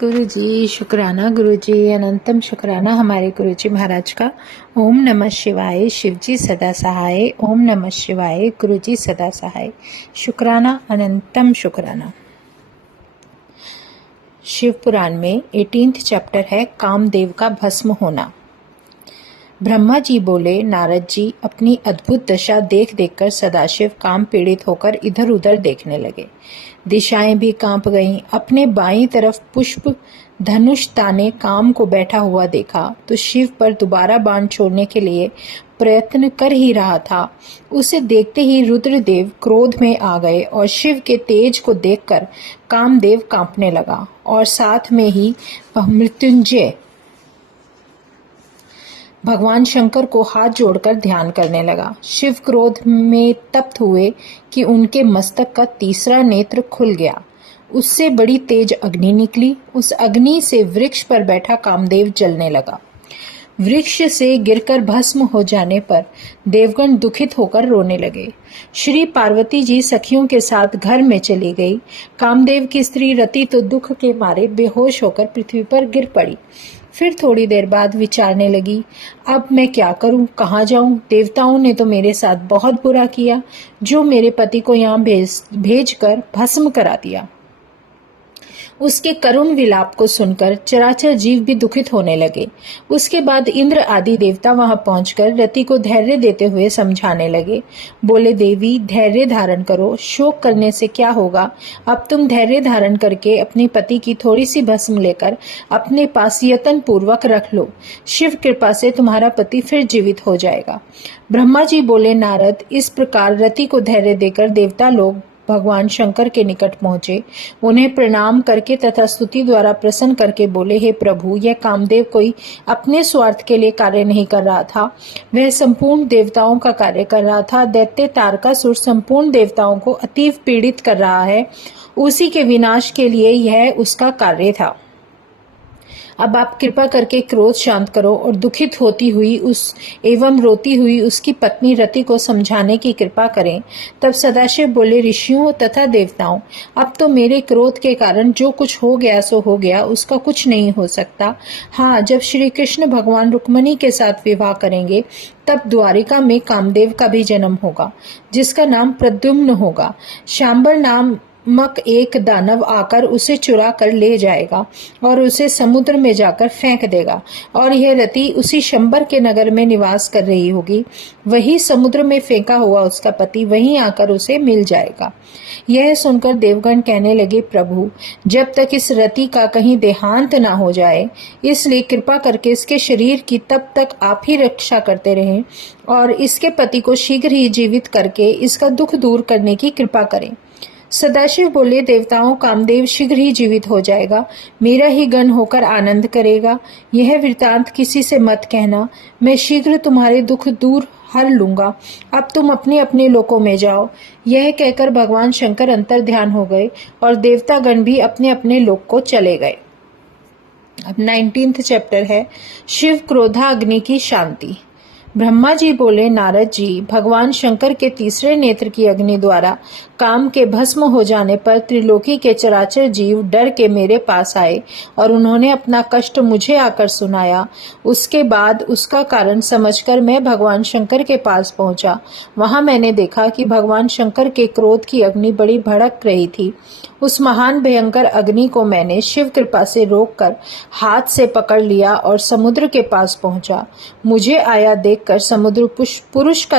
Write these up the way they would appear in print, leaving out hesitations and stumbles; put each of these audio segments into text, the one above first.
गुरु जी, शुक्राना गुरु जी, अनंतम शुक्राना हमारे गुरु जी महाराज का। ओम नमः शिवाय, शिव जी सदा सहाय। ओम नमः शिवाय, गुरु जी सदा सहाय। शुक्राना, अनंतम शुक्राना। शिव पुराण में 18th चैप्टर है कामदेव का भस्म होना। ब्रह्मा जी बोले, नारद जी, अपनी अद्भुत दशा देख देखकर सदाशिव काम पीड़ित होकर इधर उधर देखने लगे। दिशाएं भी कांप गईं। अपने बाईं तरफ पुष्प धनुष ताने काम को बैठा हुआ देखा तो शिव पर दोबारा बाण छोड़ने के लिए प्रयत्न कर ही रहा था। उसे देखते ही रुद्रदेव क्रोध में आ गए और शिव के तेज को देखकर कामदेव कांपने लगा और साथ में ही मृत्युंजय भगवान शंकर को हाथ जोड़कर ध्यान करने लगा। शिव क्रोध में तप्त हुए कि उनके मस्तक का तीसरा नेत्र खुल गया। उससे बड़ी तेज अग्नि निकली। उस अग्नि से वृक्ष पर बैठा कामदेव जलने लगा। वृक्ष से गिरकर भस्म हो जाने पर देवगण दुखित होकर रोने लगे। श्री पार्वती जी सखियों के साथ घर में चली गई। कामदेव की स्त्री रति तो दुख के मारे बेहोश होकर पृथ्वी पर गिर पड़ी। फिर थोड़ी देर बाद विचारने लगी, अब मैं क्या करूं, कहाँ जाऊं? देवताओं ने तो मेरे साथ बहुत बुरा किया, जो मेरे पति को यहाँ भेजकर भस्म करा दिया। उसके करुण विलाप को सुनकर चराचर जीव भी दुखित होने लगे। उसके बाद इंद्र आदि देवता वहां पहुंचकर रति को धैर्य देते हुए समझाने लगे। बोले, देवी, धैर्य धारण करो, शोक करने से क्या होगा। अब तुम धैर्य धारण करके अपने पति की थोड़ी सी भस्म लेकर अपने पास यत्न पूर्वक रख लो। शिव कृपा से तुम्हारा पति फिर जीवित हो जाएगा। ब्रह्मा जी बोले, नारद, इस प्रकार रति को धैर्य देकर देवता लोग भगवान शंकर के निकट पहुंचे। उन्हें प्रणाम करके तथा स्तुति द्वारा प्रसन्न करके बोले, हे प्रभु, यह कामदेव कोई अपने स्वार्थ के लिए कार्य नहीं कर रहा था, वह संपूर्ण देवताओं का कार्य कर रहा था। दैत्य तारकासुर संपूर्ण देवताओं को अतीव पीड़ित कर रहा है। उसी के विनाश के लिए यह उसका कार्य था। अब आप कृपा करके क्रोध शांत करो और दुखित होती हुई एवं रोती हुई उसकी पत्नी रति को समझाने की कृपा करें। तब सदाशिव बोले, ऋषियों तथा देवताओं, अब तो मेरे क्रोध के कारण जो कुछ हो गया सो हो गया, उसका कुछ नहीं हो सकता। हाँ, जब श्री कृष्ण भगवान रुक्मिणी के साथ विवाह करेंगे तब द्वारिका में कामदेव का भी जन्म होगा, जिसका नाम प्रद्युम्न होगा। शांबर नामक एक दानव आकर उसे चुरा कर ले जाएगा और उसे समुद्र में जाकर फेंक देगा और यह रति उसी शंबर के नगर में निवास कर रही होगी। वही समुद्र में फेंका हुआ उसका पति वहीं आकर उसे मिल जाएगा। यह सुनकर देवगण कहने लगे, प्रभु, जब तक इस रति का कहीं देहांत ना हो जाए, इसलिए कृपा करके इसके शरीर की तब तक आप ही रक्षा करते रहें और इसके पति को शीघ्र ही जीवित करके इसका दुख दूर करने की कृपा करें। सदाशिव बोले, देवताओं, कामदेव शीघ्र ही जीवित हो जाएगा, मेरा ही गण होकर आनंद करेगा। यह वृतांत किसी से मत कहना, मैं शीघ्र तुम्हारे दुख दूर हर लूंगा। अब तुम अपने अपने लोकों में जाओ। यह कहकर भगवान शंकर अंतर ध्यान हो गए और देवता गण भी अपने अपने लोक को चले गए। अब 19th चैप्टर है शिव क्रोधाग्नि की शांति। ब्रह्मा जी बोले, नारद जी, भगवान शंकर के तीसरे नेत्र की अग्नि द्वारा काम के भस्म हो जाने पर त्रिलोकी के चराचर जीव डर के मेरे पास आए और उन्होंने अपना कष्ट मुझे आकर सुनाया। उसके बाद उसका कारण समझकर मैं भगवान शंकर के पास पहुंचा। वहां मैंने देखा कि भगवान शंकर के क्रोध की अग्नि बड़ी भड़क रही थी। उस महान भयंकर अग्नि को मैंने शिव कृपा से रोककर हाथ से पकड़ लिया और समुद्र के पास पहुंचा। मुझे आया देखकर समुद्र पुरुष का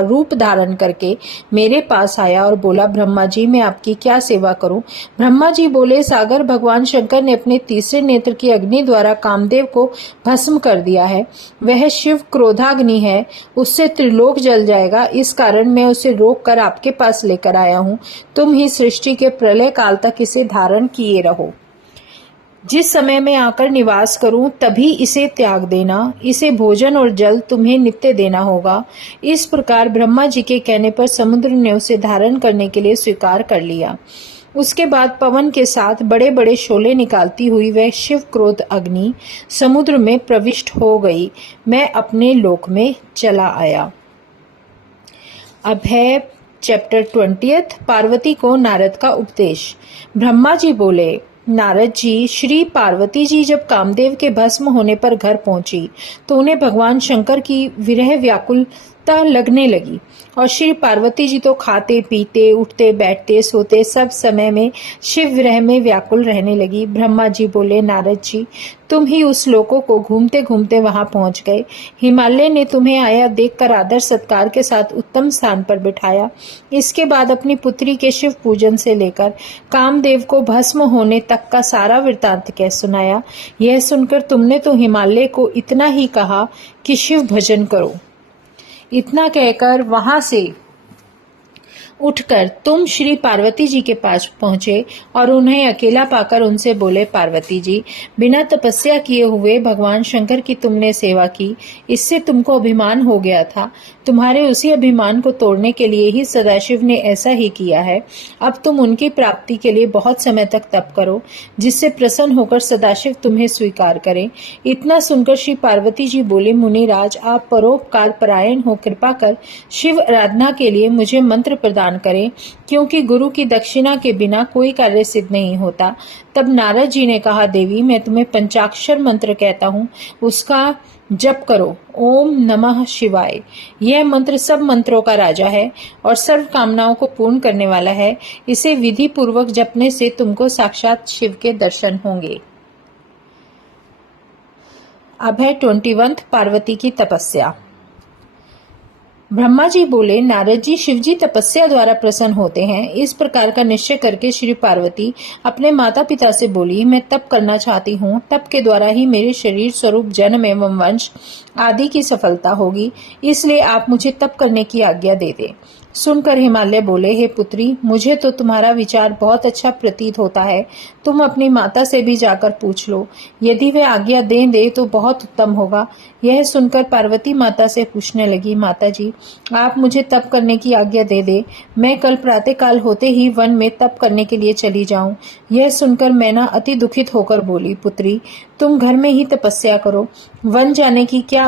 रूप धारण करके मेरे पास आया और बोला, ब्रह्मा जी, मैं आपकी क्या सेवा करूं? ब्रह्मा जी बोले, सागर भगवान शंकर ने अपने तीसरे नेत्र की अग्नि द्वारा कामदेव को भस्म कर दिया है। वह शिव क्रोधाग्नि है, उससे त्रिलोक जल जाएगा। इस कारण मैं उसे रोक कर आपके पास लेकर आया हूं। तुम ही सृष्टि के प्रलय काल तक इसे धारण किए रहो। जिस समय मैं आकर निवास करूं तभी इसे त्याग देना। इसे भोजन और जल तुम्हें नित्य देना होगा। इस प्रकार ब्रह्मा जी के कहने पर समुद्र ने उसे धारण करने के लिए स्वीकार कर लिया। उसके बाद पवन के साथ बड़े बड़े शोले निकालती हुई वह शिव क्रोध अग्नि समुद्र में प्रविष्ट हो गई। मैं अपने लोक में चला आया। अब है चैप्टर 20 पार्वती को नारद का उपदेश। ब्रह्मा जी बोले, नारद जी, श्री पार्वती जी जब कामदेव के भस्म होने पर घर पहुंची तो उन्हें भगवान शंकर की विरह व्याकुलता लगने लगी और श्री पार्वती जी तो खाते पीते उठते बैठते सोते सब समय में शिव विरह में व्याकुल रहने लगी। ब्रह्मा जी बोले, नारद जी, तुम ही उस लोकों को घूमते घूमते वहां पहुंच गए। हिमालय ने तुम्हें आया देखकर आदर सत्कार के साथ उत्तम स्थान पर बिठाया। इसके बाद अपनी पुत्री के शिव पूजन से लेकर कामदेव को भस्म होने तक का सारा वृतांत कह सुनाया। यह सुनकर तुमने तो हिमालय को इतना ही कहा कि शिव भजन करो। इतना कहकर वहां से उठकर तुम श्री पार्वती जी के पास पहुंचे और उन्हें अकेला पाकर उनसे बोले, पार्वती जी, बिना तपस्या किए हुए भगवान शंकर की तुमने सेवा की, इससे तुमको अभिमान हो गया था। तुम्हारे उसी अभिमान को तोड़ने के लिए ही सदाशिव ने ऐसा ही किया है। अब तुम उनकी प्राप्ति के लिए बहुत समय तक तप करो, जिससे प्रसन्न होकर सदाशिव तुम्हें स्वीकार करें। इतना सुनकर श्री पार्वती जी बोले, मुनिराज, आप परोपकार परायण हो, कृपा कर शिव आराधना के लिए मुझे मंत्र प्रदान करें, क्योंकि गुरु की दक्षिणा के बिना कोई कार्य सिद्ध नहीं होता। तब नारद जी ने कहा, देवी, मैं तुम्हें पंचाक्षर मंत्र कहता हूँ, उसका जप करो। ओम नमः शिवाय। यह मंत्र सब मंत्रों का राजा है और सर्व कामनाओं को पूर्ण करने वाला है। इसे विधि पूर्वक जपने से तुमको साक्षात शिव के दर्शन होंगे। अब है 21 पार्वती की तपस्या। ब्रह्मा जी बोले, नारद जी, शिवजी तपस्या द्वारा प्रसन्न होते हैं। इस प्रकार का निश्चय करके श्री पार्वती अपने माता पिता से बोली, मैं तप करना चाहती हूँ। तप के द्वारा ही मेरे शरीर स्वरूप जन्म एवं वंश आदि की सफलता होगी, इसलिए आप मुझे तप करने की आज्ञा दे दे। सुनकर हिमालय बोले, हे पुत्री, मुझे तो तुम्हारा विचार बहुत अच्छा प्रतीत होता है। तुम अपनी माता से भी जाकर पूछ लो, यदि वे आज्ञा दे तो बहुत उत्तम होगा। यह सुनकर पार्वती माता से पूछने लगी, माता जी, आप मुझे तप करने की आज्ञा दे दे, मैं कल प्रातःकाल होते ही वन में तप करने के लिए चली जाऊं। यह सुनकर मैना अति दुखित होकर बोली, पुत्री, तुम घर में ही तपस्या करो, वन जाने की क्या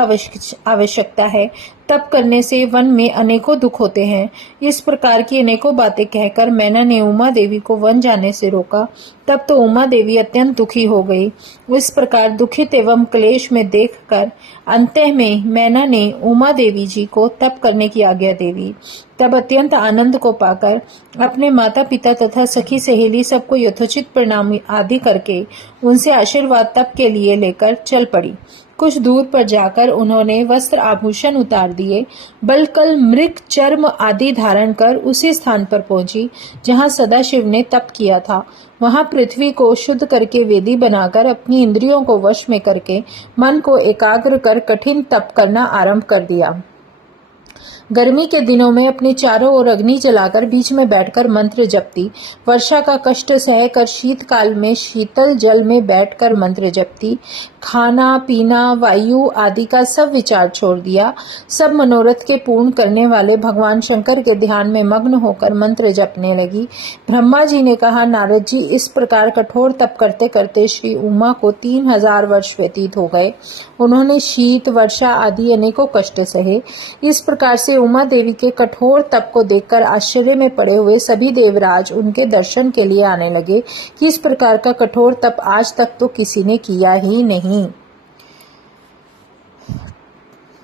आवश्यकता है। तप करने से वन में अनेकों दुख होते हैं। इस प्रकार की अनेकों बातें कहकर मैना ने उमा देवी को वन जाने से रोका। तब तो उमा देवी अत्यंत दुखी हो गई। इस प्रकार दुखित एवं क्लेश में देखकर अंतः में मैना ने उमा देवी जी को तप करने की आज्ञा दे दी। तब अत्यंत आनंद को पाकर अपने माता पिता तथा सखी सहेली सबको यथोचित प्रणाम आदि करके उनसे आशीर्वाद तप के लिए लेकर चल पड़ी। कुछ दूर पर जाकर उन्होंने वस्त्र आभूषण उतार दिए, बलकल मृग चर्म आदि धारण कर उसी स्थान पर पहुंची जहां सदाशिव ने तप किया था। वहां पृथ्वी को शुद्ध करके वेदी बनाकर अपनी इंद्रियों को वश में करके मन को एकाग्र कर कठिन तप करना आरंभ कर दिया। गर्मी के दिनों में अपने चारों ओर अग्नि जलाकर बीच में बैठकर मंत्र जपती, वर्षा का कष्ट सहकर शीतकाल में शीतल जल में बैठकर मंत्र जपती, खाना पीना वायु आदि का सब विचार छोड़ दिया। सब मनोरथ के पूर्ण करने वाले भगवान शंकर के ध्यान में मग्न होकर मंत्र जपने लगी। ब्रह्मा जी ने कहा, नारद जी, इस प्रकार कठोर तप करते करते श्री उमा को 3000 वर्ष व्यतीत हो गए। उन्होंने शीत वर्षा आदि अनेकों कष्ट सहे। इस प्रकार से उमा देवी के कठोर तप को देखकर आश्चर्य में पड़े हुए सभी देवराज उनके दर्शन के लिए आने लगे कि इस प्रकार का कठोर तप आज तक तो किसी ने किया ही नहीं।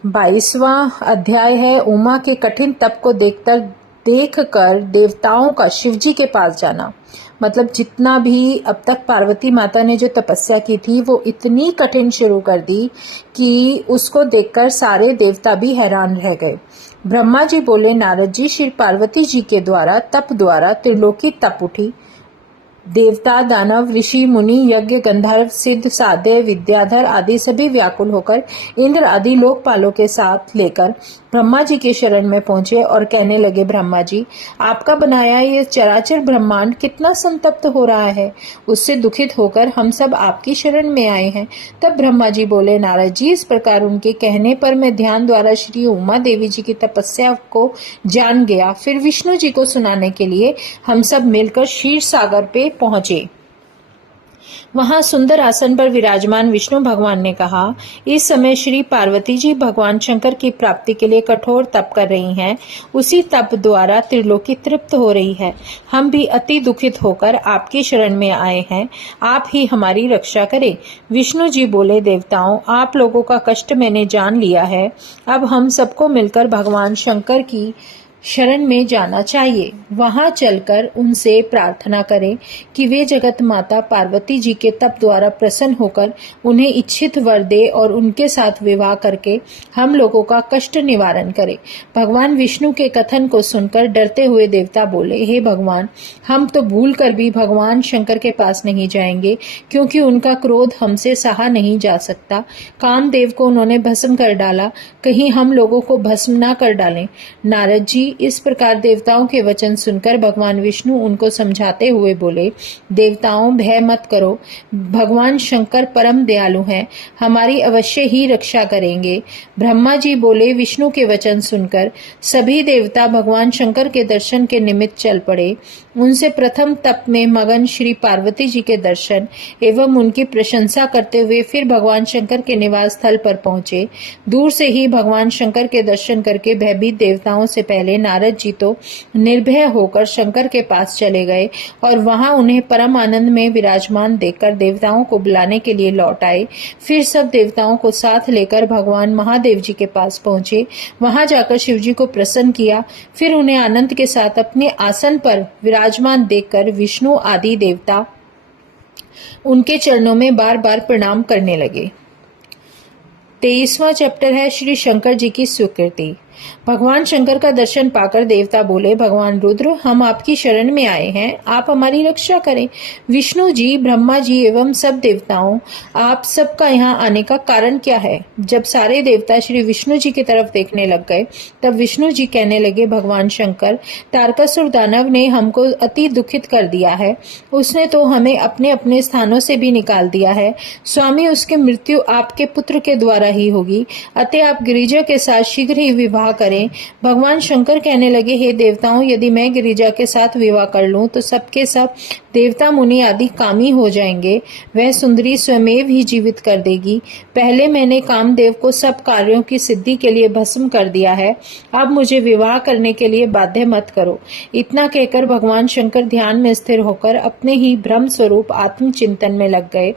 22वां अध्याय है उमा के कठिन तप को देखकर देवताओं का शिवजी के पास जाना। मतलब जितना भी अब तक पार्वती माता ने जो तपस्या की थी वो इतनी कठिन शुरू कर दी कि उसको देखकर सारे देवता भी हैरान रह गए। ब्रह्मा जी बोले, नारद जी, श्री पार्वती जी के तप द्वारा त्रिलोकी तप उठी। देवता दानव ऋषि मुनि यज्ञ गंधर्व सिद्ध साध्य विद्याधर आदि सभी व्याकुल होकर इंद्र आदि लोकपालों के साथ लेकर ब्रह्मा जी के शरण में पहुंचे और कहने लगे, ब्रह्मा जी, आपका बनाया ये चराचर ब्रह्मांड कितना संतप्त हो रहा है। उससे दुखित होकर हम सब आपकी शरण में आए हैं। तब ब्रह्मा जी बोले, नारद जी, इस प्रकार उनके कहने पर मैं ध्यान द्वारा श्री उमा देवी जी की तपस्या को जान गया। फिर विष्णु जी को सुनाने के लिए हम सब मिलकर क्षीर सागर पे पहुंचे। वहां सुंदर आसन पर विराजमान विष्णु भगवान ने कहा, इस समय श्री पार्वती जी भगवान शंकर की प्राप्ति के लिए कठोर तप कर रही हैं। उसी तप द्वारा त्रिलोकी तृप्त हो रही है। हम भी अति दुखित होकर आपकी शरण में आए हैं। आप ही हमारी रक्षा करें। विष्णु जी बोले, देवताओं, आप लोगों का कष्ट मैंने जान लिया है। अब हम सबको मिलकर भगवान शंकर की शरण में जाना चाहिए। वहां चलकर उनसे प्रार्थना करें कि वे जगत माता पार्वती जी के तप द्वारा प्रसन्न होकर उन्हें इच्छित वर दे और उनके साथ विवाह करके हम लोगों का कष्ट निवारण करे। भगवान विष्णु के कथन को सुनकर डरते हुए देवता बोले, हे भगवान, हम तो भूल कर भी भगवान शंकर के पास नहीं जाएंगे, क्योंकि उनका क्रोध हमसे सहा नहीं जा सकता। कामदेव को उन्होंने भस्म कर डाला, कहीं हम लोगों को भस्म ना कर डालें। नारद जी इस प्रकार देवताओं के वचन सुनकर भगवान विष्णु उनको समझाते हुए बोले, देवताओं, भय मत करो। भगवान शंकर परम दयालु हैं, हमारी अवश्य ही रक्षा करेंगे। ब्रह्मा जी बोले, विष्णु के वचन सुनकर सभी देवता भगवान शंकर के दर्शन के निमित्त चल पड़े। उनसे प्रथम तप में मगन श्री पार्वती जी के दर्शन एवं उनकी प्रशंसा करते हुए फिर भगवान शंकर के निवास स्थल पर पहुंचे। दूर से ही भगवान शंकर के दर्शन करके भयभीत देवताओं से पहले नारद जी तो निर्भय होकर शंकर के पास चले गए और वहां उन्हें परम आनंद में विराजमान देखकर देवताओं को बुलाने के लिए लौट आए। फिर सब देवताओं को साथ लेकर भगवान महादेव जी के पास पहुंचे। वहां जाकर शिव जी को प्रसन्न किया। फिर उन्हें आनंद के साथ अपने आसन पर विराजमान देखकर विष्णु आदि देवता उनके चरणों में बार बार प्रणाम करने लगे। 23वां चैप्टर है श्री शंकर जी की स्वीकृति। भगवान शंकर का दर्शन पाकर देवता बोले, भगवान रुद्र, हम आपकी शरण में आए हैं, आप हमारी रक्षा करें। विष्णु जी, ब्रह्मा जी एवं सब देवताओं, आप सबका यहाँ आने का कारण क्या है? जब सारे देवता श्री विष्णु जी की तरफ देखने लग गए तब विष्णु जी कहने लगे, भगवान शंकर, तारकासुर दानव ने हमको अति दुखित कर दिया है। उसने तो हमें अपने अपने स्थानों से भी निकाल दिया है। स्वामी, उसकी मृत्यु आपके पुत्र के द्वारा ही होगी, अतः आप गिरिजा के साथ शीघ्र ही विवाह करें। भगवान शंकर कहने लगे, हे देवताओं, यदि मैं गिरिजा के साथ विवाह कर लूं तो सबके सब देवता मुनि आदि कामी हो जाएंगे। वह सुंदरी स्वयं ही जीवित कर देगी। पहले मैंने कामदेव को सब कार्यों की सिद्धि के लिए भस्म कर दिया है, अब मुझे विवाह करने के लिए बाध्य मत करो। इतना कहकर भगवान शंकर ध्यान में स्थिर होकर अपने ही ब्रह्म स्वरूप आत्मचिंतन में लग गए।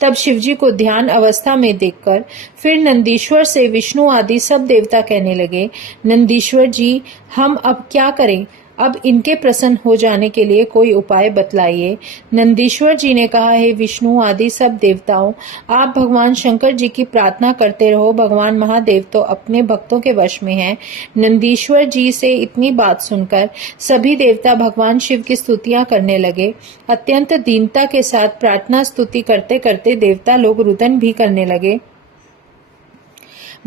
तब शिवजी को ध्यान अवस्था में देखकर फिर नंदीश्वर से विष्णु आदि सब देवता कहने लगे, नंदीश्वर जी, हम अब क्या करें? अब इनके प्रसन्न हो जाने के लिए कोई उपाय बतलाइए। नंदीश्वर जी ने कहा, हे विष्णु आदि सब देवताओं, आप भगवान शंकर जी की प्रार्थना करते रहो। भगवान महादेव तो अपने भक्तों के वश में हैं। नंदीश्वर जी से इतनी बात सुनकर सभी देवता भगवान शिव की स्तुतियां करने लगे। अत्यंत दीनता के साथ प्रार्थना स्तुति करते करते देवता लोग रुदन भी करने लगे।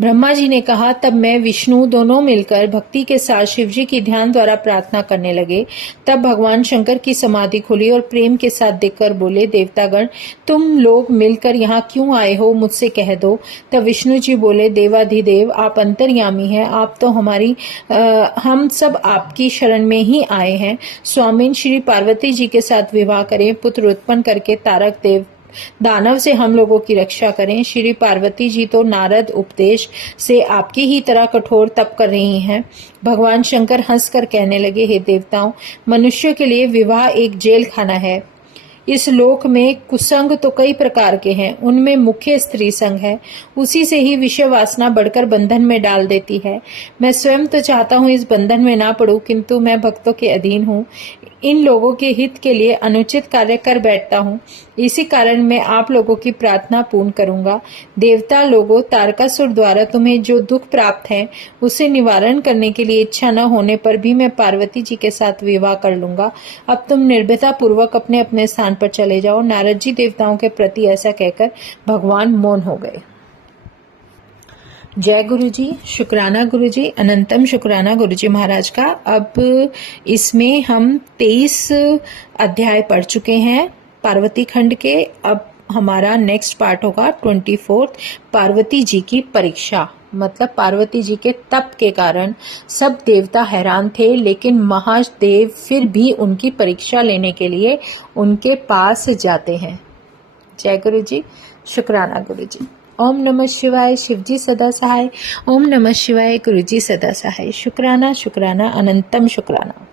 ब्रह्मा जी ने कहा, तब मैं विष्णु दोनों मिलकर भक्ति के साथ शिव जी की ध्यान द्वारा प्रार्थना करने लगे। तब भगवान शंकर की समाधि खुली और प्रेम के साथ देखकर बोले, देवतागण, तुम लोग मिलकर यहाँ क्यों आए हो, मुझसे कह दो। तब विष्णु जी बोले, देवाधिदेव, आप अंतर्यामी हैं, आप तो हम सब आपकी शरण में ही आए हैं। स्वामिन, श्री पार्वती जी के साथ विवाह करें, पुत्र उत्पन्न करके तारक देव दानव से हम लोगों की रक्षा करें। श्री पार्वती जी तो नारद उपदेश से आपकी ही तरह कठोर तप कर रही हैं। भगवान शंकर हंसकर कहने लगे, हे देवताओं, मनुष्य के लिए विवाह एक जेल खाना है। इस लोक में कुसंग तो कई प्रकार के हैं, उनमें मुख्य स्त्री संग है। उसी से ही विषय वासना बढ़कर बंधन में डाल देती है। मैं स्वयं तो चाहता हूँ इस बंधन में ना पड़ूं, किंतु मैं भक्तों के अधीन हूँ। इन लोगों के हित के लिए अनुचित कार्य कर बैठता हूँ। इसी कारण मैं आप लोगों की प्रार्थना पूर्ण करूंगा। देवता लोगों, तारकासुर द्वारा तुम्हें जो दुख प्राप्त है उसे निवारण करने के लिए इच्छा न होने पर भी मैं पार्वती जी के साथ विवाह कर लूंगा। अब तुम निर्भयता पूर्वक अपने अपने स्थान पर चले जाओ। नारद जी देवताओं के प्रति ऐसा कहकर भगवान मौन हो गए। जय गुरु जी, शुक्राना गुरु जी, अनंतम शुक्राना गुरु जी महाराज का। अब इसमें हम 23 अध्याय पढ़ चुके हैं पार्वती खंड के। अब हमारा नेक्स्ट पार्ट होगा 24 पार्वती जी की परीक्षा। मतलब पार्वती जी के तप के कारण सब देवता हैरान थे, लेकिन महादेव फिर भी उनकी परीक्षा लेने के लिए उनके पास जाते हैं। जय गुरु जी, शुक्राना गुरु जी। ओम नमः शिवाय, शिव जी सदा सहाय। ओम नमः शिवाय, गुरु जी सदा सहाय। शुक्राना शुक्राना, अनंतम शुक्राना।